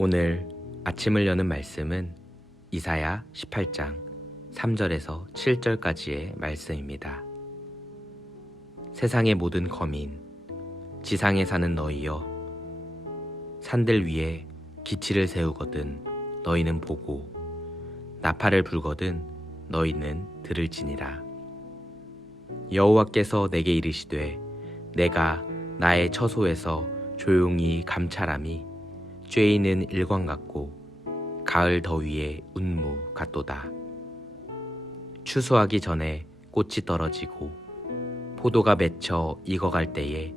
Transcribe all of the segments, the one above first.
오늘 아침을 여는 말씀은 이사야 18장 3절에서 7절까지의 말씀입니다. 세상의 모든 거민, 지상에 사는 너희여, 산들 위에 기치를 세우거든 너희는 보고 나팔을 불거든 너희는 들을지니라. 여호와께서 내게 이르시되 내가 나의 처소에서 조용히 감찰함이 쬐이는 일광 같고 가을 더위에 운무 같도다. 추수하기 전에 꽃이 떨어지고 포도가 맺혀 익어갈 때에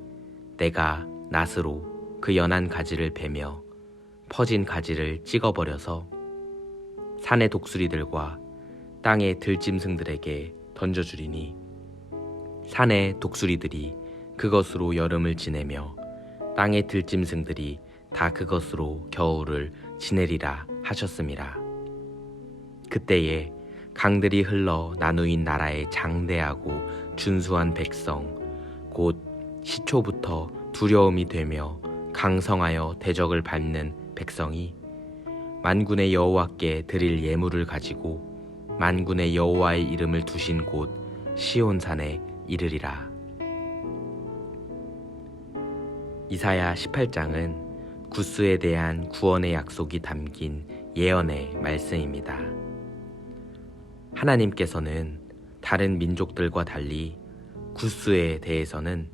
내가 낫으로 그 연한 가지를 베며 퍼진 가지를 찍어버려서 산의 독수리들과 땅의 들짐승들에게 던져주리니 산의 독수리들이 그것으로 여름을 지내며 땅의 들짐승들이 다 그것으로 겨울을 지내리라 하셨음이라. 그때에 강들이 흘러 나누인 나라의 장대하고 준수한 백성, 곧 시초부터 두려움이 되며 강성하여 대적을 밟는 백성이 만군의 여호와께 드릴 예물을 가지고 만군의 여호와의 이름을 두신 곳 시온산에 이르리라. 이사야 18장은 구스에 대한 구원의 약속이 담긴 예언의 말씀입니다. 하나님께서는 다른 민족들과 달리 구스에 대해서는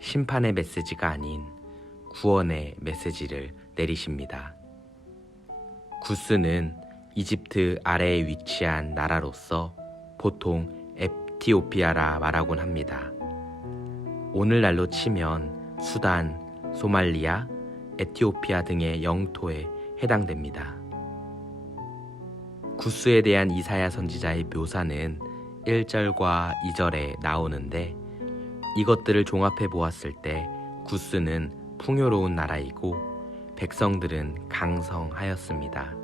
심판의 메시지가 아닌 구원의 메시지를 내리십니다. 구스는 이집트 아래에 위치한 나라로서 보통 에티오피아라 말하곤 합니다. 오늘날로 치면 수단, 소말리아, 에티오피아 등의 영토에 해당됩니다. 구스에 대한 이사야 선지자의 묘사는 1절과 2절에 나오는데 이것들을 종합해 보았을 때 구스는 풍요로운 나라이고 백성들은 강성하였습니다.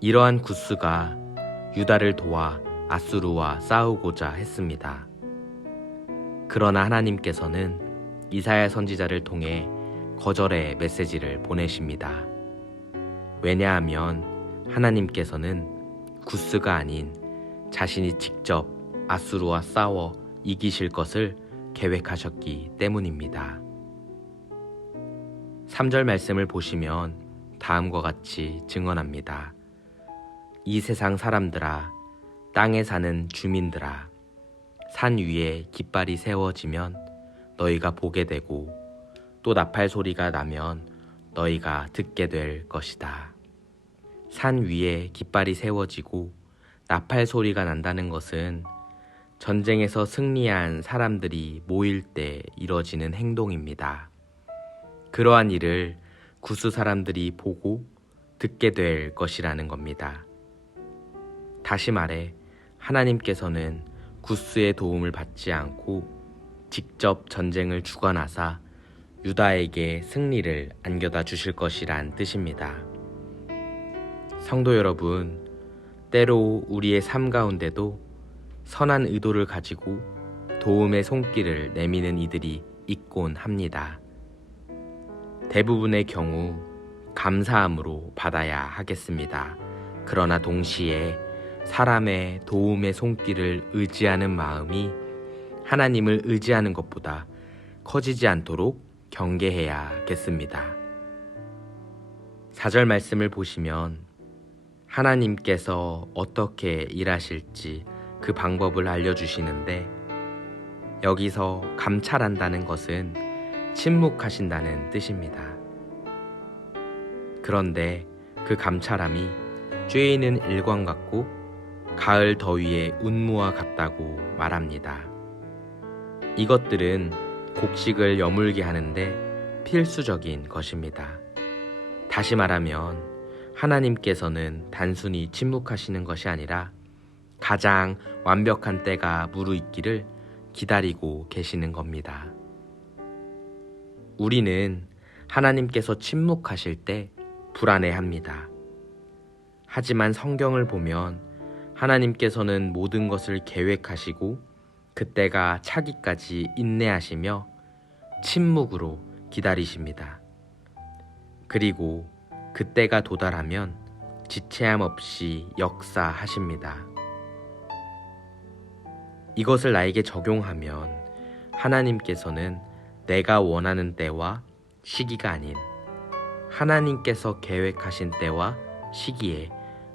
이러한 구스가 유다를 도와 아수르와 싸우고자 했습니다. 그러나 하나님께서는 이사야 선지자를 통해 거절의 메시지를 보내십니다. 왜냐하면 하나님께서는 구스가 아닌 자신이 직접 아수르와 싸워 이기실 것을 계획하셨기 때문입니다. 3절 말씀을 보시면 다음과 같이 증언합니다. 이 세상 사람들아, 땅에 사는 주민들아, 산 위에 깃발이 세워지면 너희가 보게 되고 또 나팔 소리가 나면 너희가 듣게 될 것이다. 산 위에 깃발이 세워지고 나팔 소리가 난다는 것은 전쟁에서 승리한 사람들이 모일 때 이뤄지는 행동입니다. 그러한 일을 구스 사람들이 보고 듣게 될 것이라는 겁니다. 다시 말해 하나님께서는 구스의 도움을 받지 않고 직접 전쟁을 주관하사 유다에게 승리를 안겨다 주실 것이란 뜻입니다. 성도 여러분, 때로 우리의 삶 가운데도 선한 의도를 가지고 도움의 손길을 내미는 이들이 있곤 합니다. 대부분의 경우 감사함으로 받아야 하겠습니다. 그러나 동시에 사람의 도움의 손길을 의지하는 마음이 하나님을 의지하는 것보다 커지지 않도록 경계해야겠습니다. 4절 말씀을 보시면 하나님께서 어떻게 일하실지 그 방법을 알려주시는데 여기서 감찰한다는 것은 침묵하신다는 뜻입니다. 그런데 그 감찰함이 쬐이는 일광 같고 가을 더위에 운무와 같다고 말합니다. 이것들은 곡식을 여물게 하는데 필수적인 것입니다. 다시 말하면 하나님께서는 단순히 침묵하시는 것이 아니라 가장 완벽한 때가 무르익기를 기다리고 계시는 겁니다. 우리는 하나님께서 침묵하실 때 불안해합니다. 하지만 성경을 보면 하나님께서는 모든 것을 계획하시고 그때가 차기까지 인내하시며 침묵으로 기다리십니다. 그리고 그때가 도달하면 지체함 없이 역사하십니다. 이것을 나에게 적용하면 하나님께서는 내가 원하는 때와 시기가 아닌 하나님께서 계획하신 때와 시기에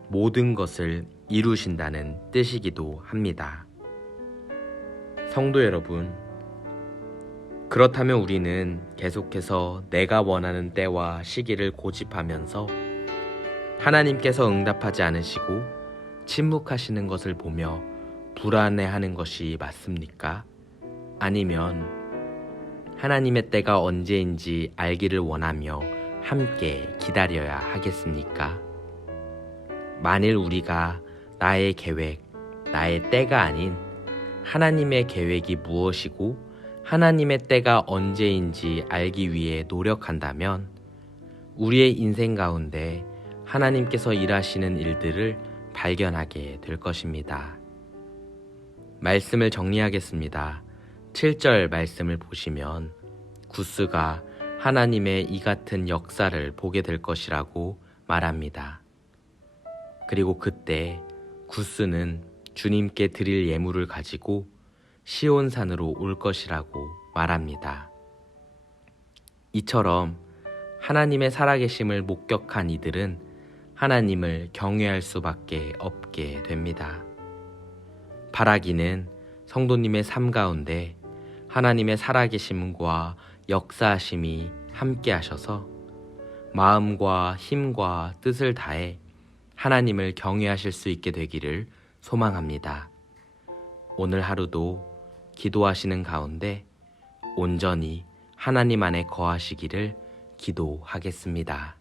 모든 것을 이루신다는 뜻이기도 합니다. 성도 여러분, 그렇다면 우리는 계속해서 내가 원하는 때와 시기를 고집하면서 하나님께서 응답하지 않으시고 침묵하시는 것을 보며 불안해하는 것이 맞습니까? 아니면 하나님의 때가 언제인지 알기를 원하며 함께 기다려야 하겠습니까? 만일 우리가 나의 계획, 나의 때가 아닌 하나님의 계획이 무엇이고 하나님의 때가 언제인지 알기 위해 노력한다면 우리의 인생 가운데 하나님께서 일하시는 일들을 발견하게 될 것입니다. 말씀을 정리하겠습니다. 7절 말씀을 보시면 구스가 하나님의 이 같은 역사를 보게 될 것이라고 말합니다. 그리고 그때 구스는 주님께 드릴 예물을 가지고 시온산으로 올 것이라고 말합니다. 이처럼 하나님의 살아계심을 목격한 이들은 하나님을 경외할 수밖에 없게 됩니다. 바라기는 성도님의 삶 가운데 하나님의 살아계심과 역사하심이 함께 하셔서 마음과 힘과 뜻을 다해 하나님을 경외하실 수 있게 되기를 소망합니다. 오늘 하루도 기도하시는 가운데 온전히 하나님 안에 거하시기를 기도하겠습니다.